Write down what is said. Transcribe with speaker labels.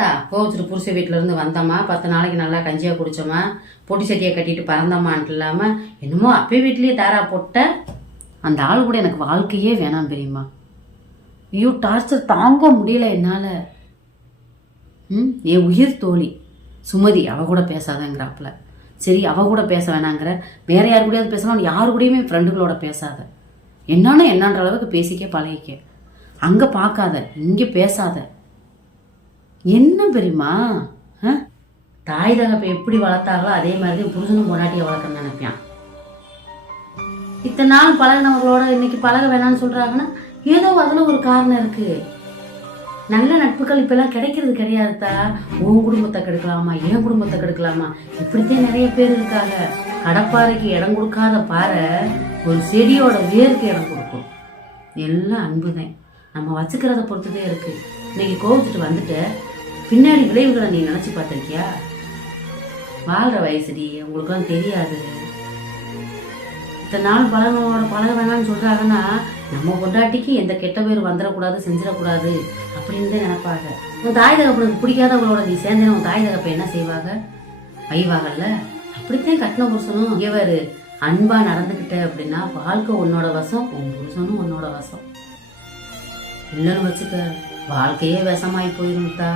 Speaker 1: பார்த்தா கோவிச்சுட்டு புருஷ வீட்டிலேருந்து வந்தோமா பத்து நாளைக்கு நல்லா கஞ்சியாக குடிச்சோமா பொட்டி சட்டியை கட்டிட்டு பறந்தோமான்ட்டு இல்லாமல் என்னமோ அப்பே வீட்லேயே தாரா போட்ட அந்த ஆள் கூட எனக்கு வாழ்க்கையே வேணாம் பெரியம்மா. ஐயோ டார்ச்சர் தாங்க முடியல என்னால். ம் என் உயிர் தோழி. சுமதி அவ கூட பேசாதங்கிறாப்புல. சரி அவ கூட பேச வேணாங்கிற. வேற யார் கூடயாவது பேசலாம் யாரு கூடயுமே ஃப்ரெண்டுகளோட பேசாத. என்னன்னு என்னன்ற அளவுக்கு பேசிக்க பழகிக்க. அங்கே பார்க்காத இங்கே பேசாத. என்ன பெரியம்மா? ஆ? தாய் தகப்பை எப்படி வளர்த்தாங்களோ அதே மாதிரி புருஷனும் பொண்டாட்டியை வளர்க்கணும்னு நினைப்பான். இத்தனை நாள் பழகினவங்களோட இன்னைக்கு பழக வேணாம்னு சொல்றாங்கன்னா ஏதோ அதுல ஒரு காரணம் இருக்கு. நல்ல நட்புகள் இப்பெல்லாம் கிடைக்கிறது கிடையாதுதா உன் குடும்பத்தை கெடுக்கலாமா என் குடும்பத்தை கெடுக்கலாமா? இப்படித்தான் நிறைய பேர் இருக்காங்க. கடப்பாறைக்கு இடம் கொடுக்காத பாறை ஒரு செடியோட வேருக்கு இடம் கொடுக்கும். எல்லாம் அன்புதான். நம்ம வச்சுக்கிறத பொறுத்துதான் இருக்கு. இன்னைக்கு கோவிச்சுட்டு வந்துட்டு பின்னாடி விளைவுகளை நீ நினைச்சு பார்த்திருக்கியா? வாழ்ற வயசுடி உங்களுக்குலாம் தெரியாது. இத்தனை நாள் பழகனோட பழக வேணாம்னு சொல்கிறாங்கன்னா நம்ம பொண்டாட்டிக்கு எந்த கெட்ட பேர் வந்துடக்கூடாது செஞ்சிடக்கூடாது அப்படின்னு தான் நினைப்பாங்க. உன் தாய் தகப்பனுக்கு பிடிக்காதவங்களோட நீ சேர்ந்தேன் உன் தாய் தகப்ப என்ன செய்வாங்க? வைவாகல்ல அப்படித்தான் கட்டின புருஷனும் இவர் அன்பாக நடந்துக்கிட்ட அப்படின்னா வாழ்க்கை உன்னோட வசம் உன் புருஷனும் உன்னோட வசம். இல்லைன்னு வச்சுக்க வாழ்க்கையே விஷமாயி போயிருந்தா